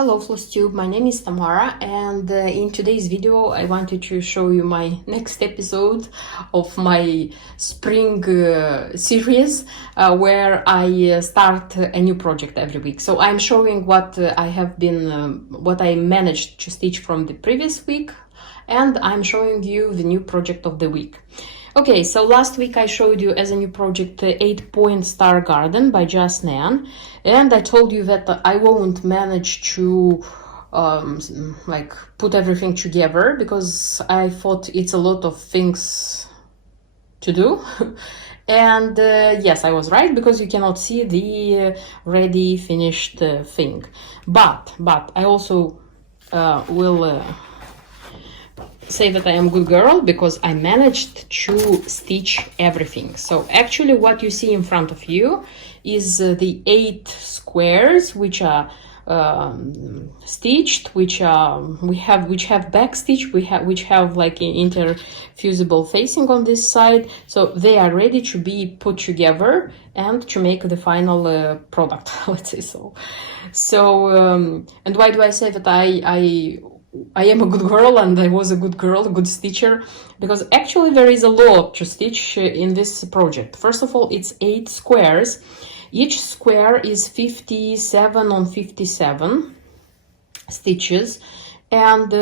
Hello FlossTube, my name is Tamara, and in today's video I wanted to show you my next episode of my spring series where I start a new project every week. So I'm showing what what I managed to stitch from the previous week, and I'm showing you the new project of the week. Okay, so last week I showed you as a new project 8-Point Star Garden by Just Nan, and I told you that I won't manage to like put everything together because I thought it's a lot of things to do. And yes, I was right, because you cannot see the ready finished thing. But I also will say that I am a good girl because I managed to stitch everything. So actually what you see in front of you is the 8 squares which are stitched, which have back stitch, which have like interfusible facing on this side, so they are ready to be put together and to make the final product. Let's say so. And why do I say that I am a good girl and I was a good girl, a good stitcher? Because actually there is a lot to stitch in this project. First of all, it's 8 squares. Each square is 57 on 57 stitches, and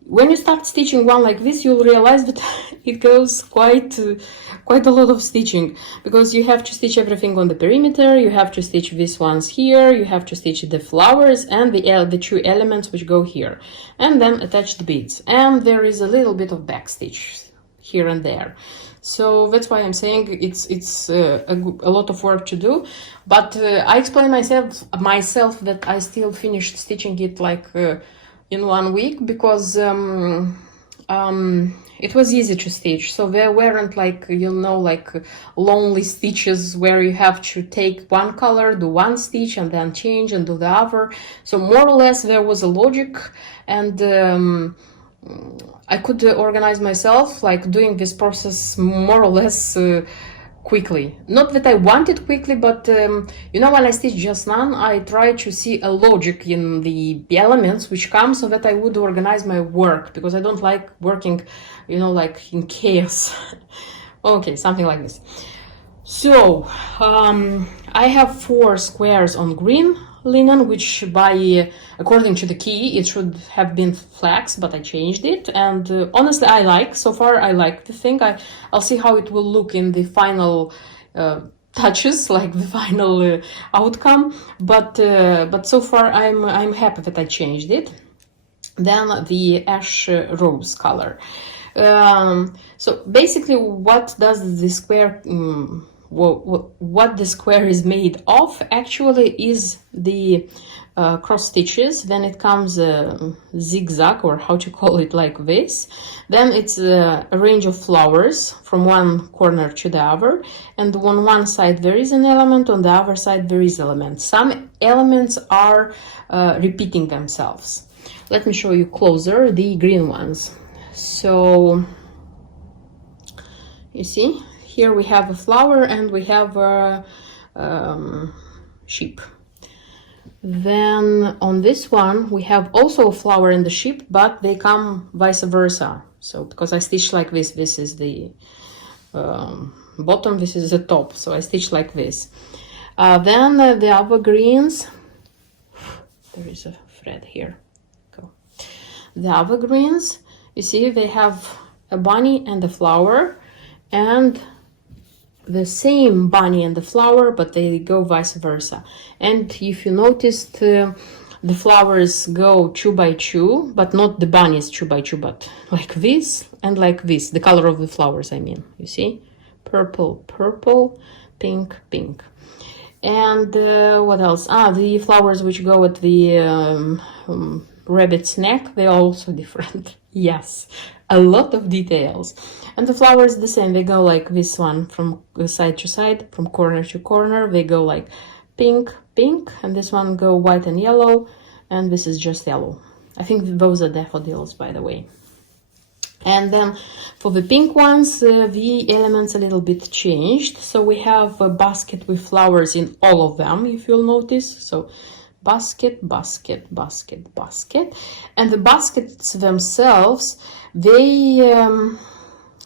when you start stitching one like this, you'll realize that it goes quite a lot of stitching, because you have to stitch everything on the perimeter, you have to stitch these ones here, you have to stitch the flowers and the 2 elements which go here, and then attach the beads, and there is a little bit of back stitch here and there. So that's why I'm saying it's a lot of work to do. But I explained myself that I still finished stitching it like in 1 week, because it was easy to stitch. So there weren't like, like lonely stitches where you have to take one color, do one stitch and then change and do the other. So more or less there was a logic, and I could organize myself, like doing this process more or less quickly. Not that I want it quickly, but when I stitch Just Nan, I try to see a logic in the elements which come, so that I would organize my work, because I don't like working, like in chaos. Okay, something like this. So I have 4 squares on green linen, which according to the key it should have been flax, but I changed it, and honestly so far I like the thing. I'll see how it will look in the final touches, like the final outcome, but so far I'm happy that I changed it. Then the ash rose color. So basically what does the square what the square is made of actually is the cross stitches. Then it comes a zigzag, or how to call it, like this. Then it's a range of flowers from one corner to the other, and on one side there is an element, on the other side there is element. Some elements are repeating themselves. Let me show you closer the green ones. So you see, here we have a flower and we have a sheep. Then on this one we have also a flower and a sheep, but they come vice versa. So because I stitched like this is the bottom, this is the top, so I stitched like this. Then the other greens, there is a thread here. Go. The other greens, you see, they have a bunny and a flower, and the same bunny and the flower, but they go vice versa. And if you noticed, the flowers go 2 by 2, but not the bunnies 2 by 2, but like this and like this, the color of the flowers, I mean, you see, purple, purple, pink, pink. And what else? The flowers which go at the rabbit's neck, they're also different. Yes, a lot of details. And the flowers the same, they go like this one, from side to side, from corner to corner, they go like pink, pink, and this one go white and yellow, and this is just yellow. I think those are daffodils, by the way. And then for the pink ones, the elements a little bit changed. So we have a basket with flowers in all of them, if you'll notice. So basket, basket, basket, basket. And the baskets themselves, they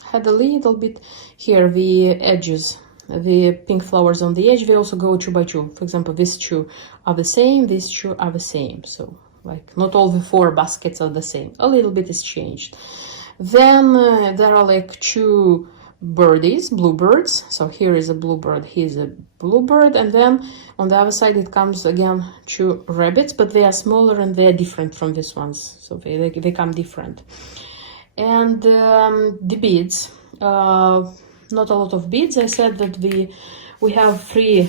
had a little bit here, the edges, the pink flowers on the edge, they also go 2 by 2. For example, these 2 are the same, these 2 are the same. So like not all the 4 baskets are the same. A little bit is changed. Then there are like 2 birdies, bluebirds. So here is a bluebird, here's a bluebird, and then on the other side it comes again 2 rabbits, but they are smaller and they are different from these ones. So they come different. And the beads, not a lot of beads. I said that we have three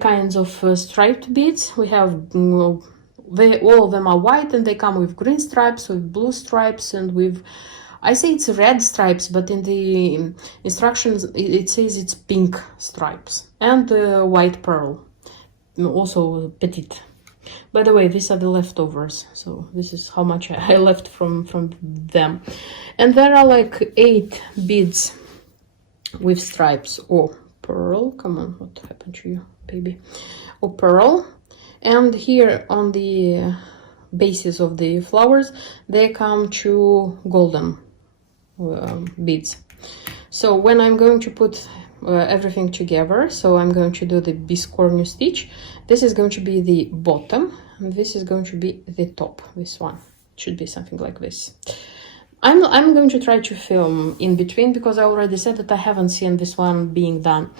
kinds of striped beads. We have all of them are white, and they come with green stripes, with blue stripes, and with, I say it's red stripes, but in the instructions it says it's pink stripes, and white pearl, also petite. By the way, these are the leftovers, so this is how much I left from them. And there are like 8 beads with stripes. Oh, pearl, come on, what happened to you, baby? Oh, pearl. And here on the bases of the flowers, they come 2 golden beads. So when I'm going to put everything together, so I'm going to do the biscornu stitch. This is going to be the bottom, and this is going to be the top. This one should be something like this. I'm going to try to film in between, because I already said that I haven't seen this one being done.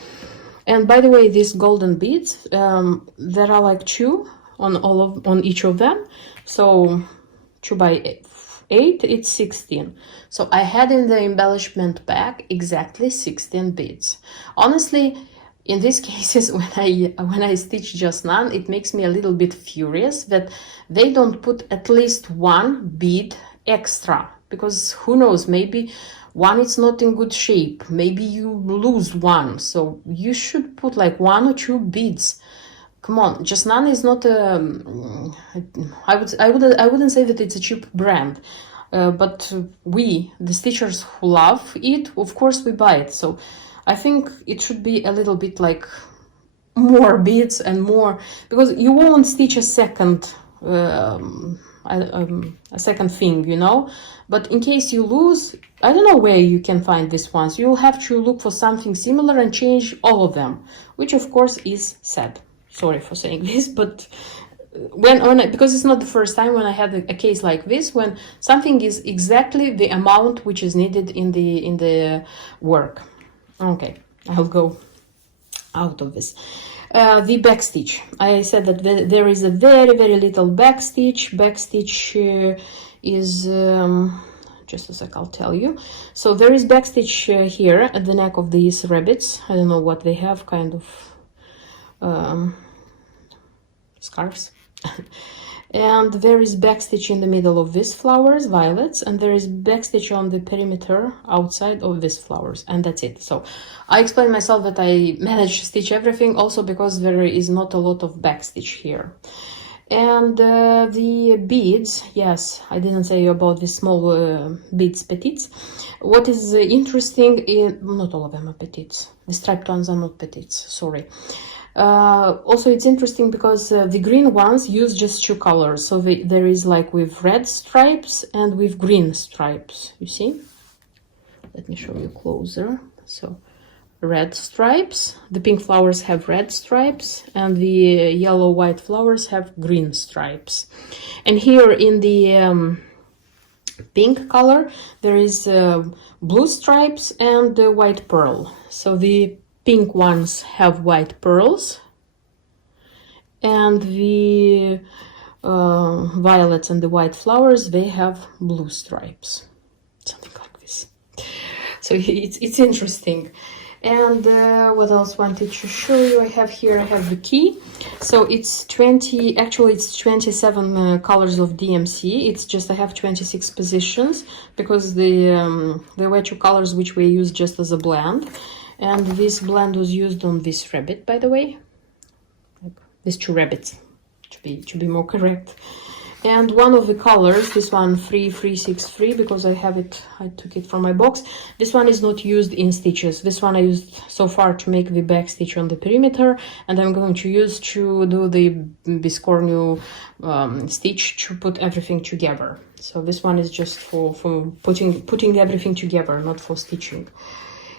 And by the way, these golden beads, there are like 2 on each of them. So 2 by 8, it's 16. So I had in the embellishment bag exactly 16 beads. Honestly, in these cases, when I stitch Just Nan, it makes me a little bit furious that they don't put at least 1 bead extra, because who knows, maybe one is not in good shape, maybe you lose one, so you should put like 1 or 2 beads. Come on, Just Nan is not a, I wouldn't say that it's a cheap brand, but we, the stitchers who love it, of course we buy it. So I think it should be a little bit like more beads and more, because you won't stitch a second thing, you know. But in case you lose, I don't know where you can find these ones. You'll have to look for something similar and change all of them, which of course is sad. Sorry for saying this, but because it's not the first time when I had a case like this, when something is exactly the amount which is needed in the work. Okay, I'll go out of this. The back stitch. I said that there is a very, very little back stitch. Back stitch is just a sec, I'll tell you. So there is back stitch here at the neck of these rabbits. I don't know what they have, kind of scarves. And there is backstitch in the middle of these flowers, violets, and there is backstitch on the perimeter outside of these flowers, and that's it. So I explained myself that I managed to stitch everything, also because there is not a lot of backstitch here. And the beads, yes, I didn't say about the small beads, petites. What is interesting in, not all of them are petites, the striped ones are not petites, sorry. Also, it's interesting because the green ones use just 2 colors. So there is like with red stripes and with green stripes, you see? Let me show you closer. So red stripes, the pink flowers have red stripes, and the yellow white flowers have green stripes. And here in the pink color, there is blue stripes and white pearl. So the pink ones have white pearls, and the violets and the white flowers, they have blue stripes, something like this. So it's interesting. And what else wanted to show you? I have the key. So it's 20, actually it's 27 colors of DMC. It's just I have 26 positions, because there were 2 colors which we used just as a blend. And this blend was used on this rabbit, by the way. These 2 rabbits, to be more correct. And one of the colors, this one 3363, because I took it from my box. This one is not used in stitches. This one I used so far to make the back stitch on the perimeter, and I'm going to use to do the biscornu stitch to put everything together. So this one is just for putting everything together, not for stitching.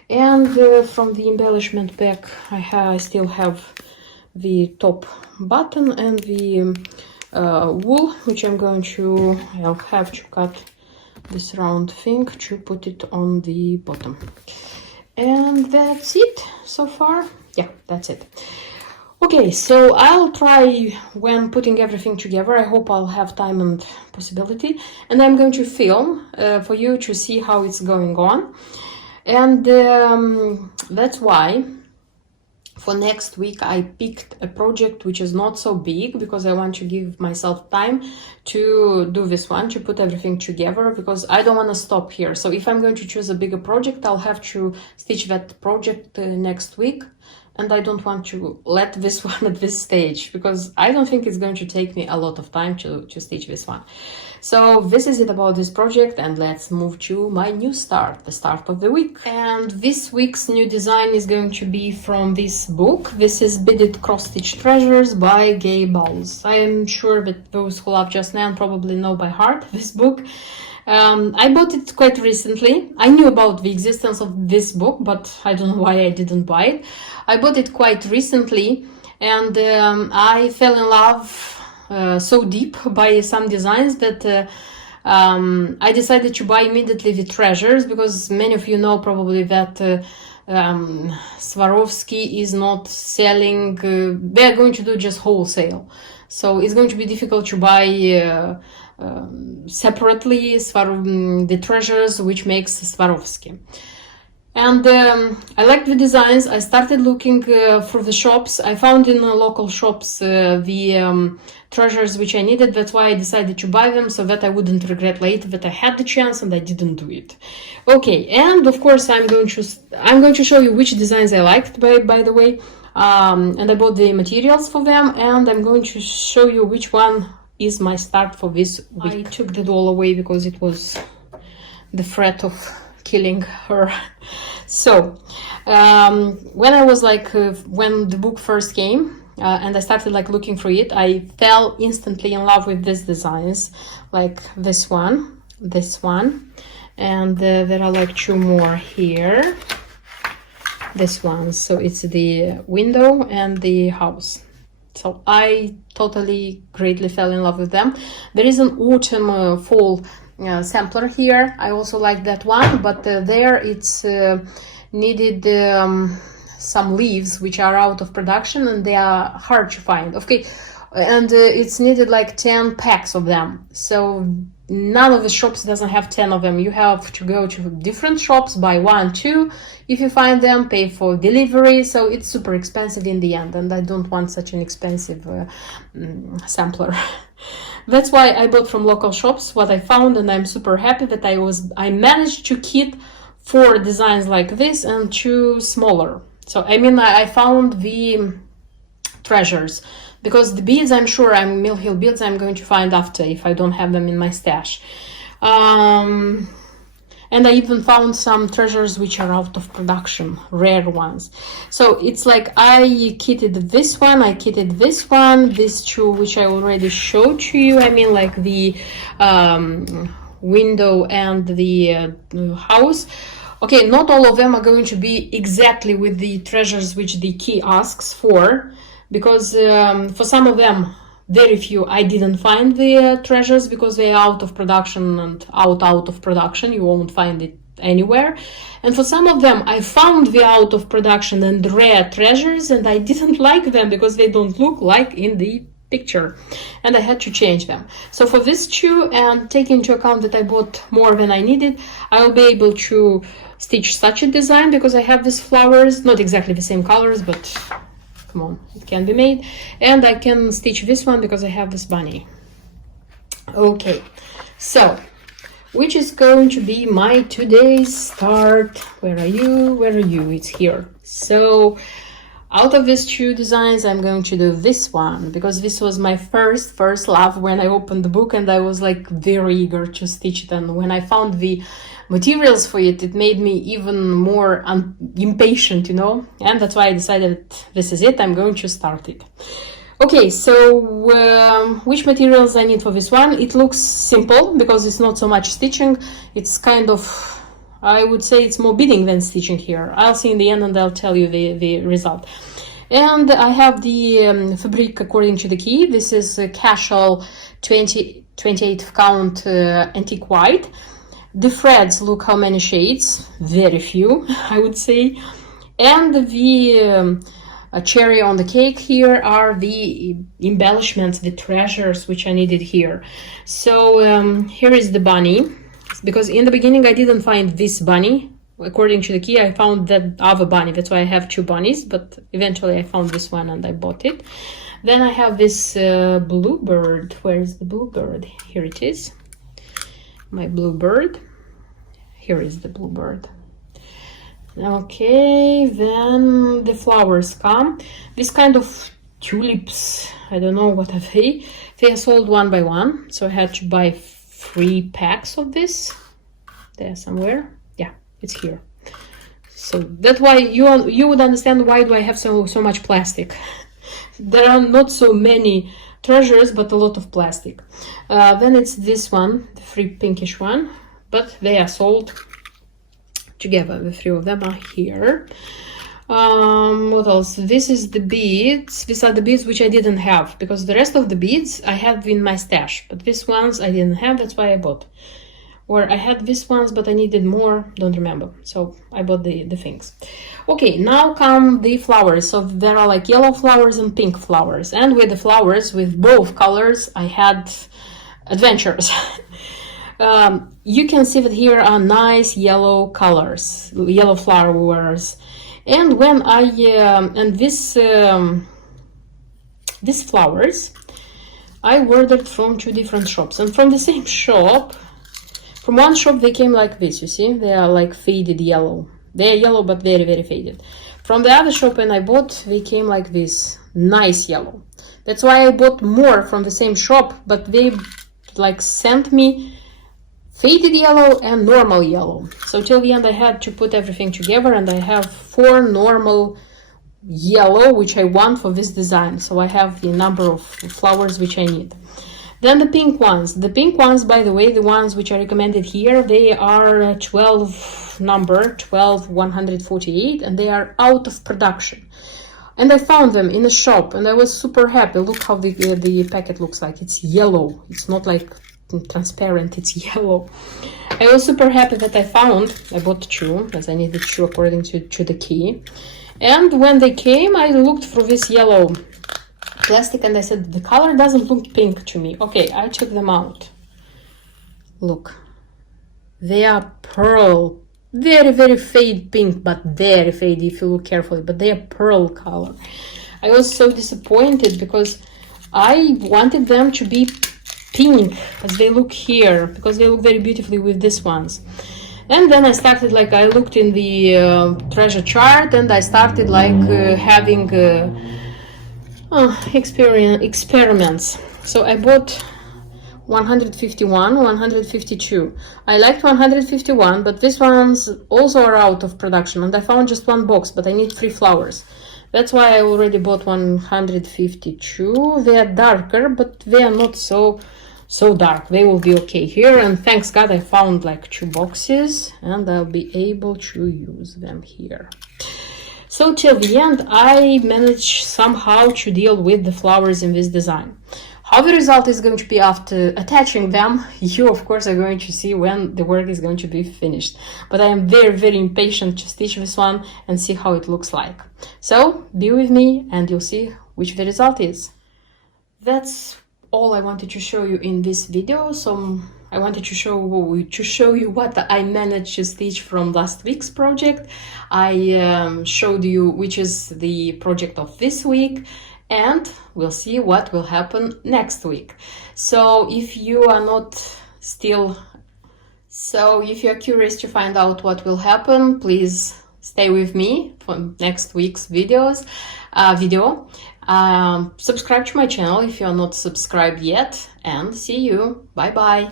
And from the embellishment pack, I still have the top button and the wool, which I'll have to cut this round thing to put it on the bottom. And that's it so far. Yeah, that's it. Okay, so I'll try when putting everything together. I hope I'll have time and possibility, and I'm going to film for you to see how it's going on. And that's why for next week I picked a project which is not so big, because I want to give myself time to do this one, to put everything together, because I don't want to stop here. So if I'm going to choose a bigger project, I'll have to stitch that project next week, and I don't want to let this one at this stage, because I don't think it's going to take me a lot of time to stitch this one. So this is it about this project, and let's move to my new start, the start of the week. And this week's new design is going to be from this book. This is Beaded Cross-Stitch Treasures by Gay Bowles. I am sure that those who love Just Nan probably know by heart this book. I bought it quite recently. I knew about the existence of this book, but I don't know why I didn't buy it. I bought it quite recently, and I fell in love so deep by some designs that I decided to buy immediately the treasures, because many of you know probably that Swarovski is not selling, they're going to do just wholesale. So it's going to be difficult to buy separately the treasures which makes Swarovski. And I liked the designs. I started looking for the shops. I found in local shops the treasures which I needed. That's why I decided to buy them, so that I wouldn't regret later that I had the chance and I didn't do it. Okay, and of course I'm going to show you which designs I liked, by the way. And I bought the materials for them, and I'm going to show you which one is my start for this week. I took the doll away because it was the threat of killing her. So when I was when the book first came and I started looking for it, I fell instantly in love with these designs, like this one, and there are two more here. This one, so it's the window and the house. So I totally greatly fell in love with them. There is an autumn fall sampler here. I also like that one, but there it's needed some leaves which are out of production and they are hard to find. Okay, and it's needed 10 packs of them. So none of the shops doesn't have 10 of them. You have to go to different shops, buy 1, 2 if you find them, pay for delivery. So it's super expensive in the end, and I don't want such an expensive sampler. That's why I bought from local shops what I found, and I'm super happy that I managed to keep 4 designs like this and 2 smaller. So I found the treasures, because the beads, I'm sure, Mill Hill beads, I'm going to find after if I don't have them in my stash. And I even found some treasures which are out of production, rare ones. So it's I kitted this one, I kitted this one, these 2 which I already showed to you. The window and the house. Okay, not all of them are going to be exactly with the treasures which the key asks for, because for some of them, very few, I didn't find the treasures because they are out of production and out of production. You won't find it anywhere. And for some of them, I found the out of production and rare treasures, and I didn't like them because they don't look like in the picture, and I had to change them. So for these 2, and taking into account that I bought more than I needed, I'll be able to stitch such a design, because I have these flowers, not exactly the same colors, but come on, it can be made. And I can stitch this one because I have this bunny. Okay, so which is going to be my today's start? Where are you? It's here. So Out of these two designs, I'm going to do this one because this was my first love when I opened the book, and I was like very eager to stitch it. And when I found the materials for it, it made me even more impatient, you know, and that's why I decided this is it, I'm going to start it. Okay, so which materials I need for this one? It looks simple because it's not so much stitching. It's kind of, I would say it's more beading than stitching here. I'll see in the end and I'll tell you the result. And I have the fabric according to the key. This is a casual 28 count antique white. The threads, look how many shades, very few, I would say. And the cherry on the cake here are the embellishments, the treasures which I needed here. So here is the bunny, because in the beginning I didn't find this bunny. According to the key, I found that other bunny, that's why I have two bunnies, but eventually I found this one and I bought it. Then I have this bluebird. Where is the bluebird? Here it is, my bluebird. Here is the bluebird. Okay, then the flowers come. This kind of tulips, I don't know what are they. They are sold one by one, so I had to buy 3 packs of this. They're somewhere. Yeah, it's here. So that's why you would understand why do I have so much plastic. There are not so many treasures, but a lot of plastic. Then it's this one, the 3 pinkish one, but they are sold together. The 3 of them are here. What else? This is the beads. These are the beads which I didn't have, because the rest of the beads I have in my stash, but these ones I didn't have, that's why I bought. Or I had these ones, but I needed more, don't remember, so I bought the things. Okay, now come the flowers. So there are like yellow flowers and pink flowers, and with the flowers, with both colors, I had adventures. You can see that here are nice yellow colors, yellow flowers. And when I, these flowers, I ordered from 2 different shops. And from the same shop, from one shop they came like this, you see? They are like faded yellow. They are yellow, but very, very faded. From the other shop when I bought, they came like this, nice yellow. That's why I bought more from the same shop, but they like sent me faded yellow and normal yellow. So till the end I had to put everything together, and I have 4 normal yellow which I want for this design. So I have the number of flowers which I need. Then the pink ones. The pink ones, by the way, the ones which are recommended here, they are 12 number, 12148, and they are out of production. And I found them in a shop and I was super happy. Look how the packet looks like. It's yellow. It's not like transparent, it's yellow. I was super happy that I bought 2, as I needed 2 according to the key. And when they came, I looked through this yellow plastic and I said, the color doesn't look pink to me. Okay, I took them out. Look, they are pearl, very, very fade pink, but very fade if you look carefully, but they are pearl color. I was so disappointed because I wanted them to be pink as they look here, because they look very beautifully with these ones. And then I started, like, I looked in the treasure chart and I started like having experiments. So I bought 151, 152. I liked 151, but these ones also are out of production, and I found just 1 box, but I need 3 flowers. That's why I already bought 152. They are darker, but they are not so dark. They will be okay here, and thanks God I found like 2 boxes and I'll be able to use them here. So till the end I managed somehow to deal with the flowers in this design. How the result is going to be after attaching them, you of course are going to see when the work is going to be finished. But I am very, very impatient to stitch this one and see how it looks like. So be with me and you'll see which the result is. That's all I wanted to show you in this video. So I wanted to show you what I managed to stitch from last week's project. I showed you which is the project of this week, and we'll see what will happen next week. So if you are curious to find out what will happen, please stay with me for next week's video. Subscribe to my channel if you're not subscribed yet, and see you. Bye bye.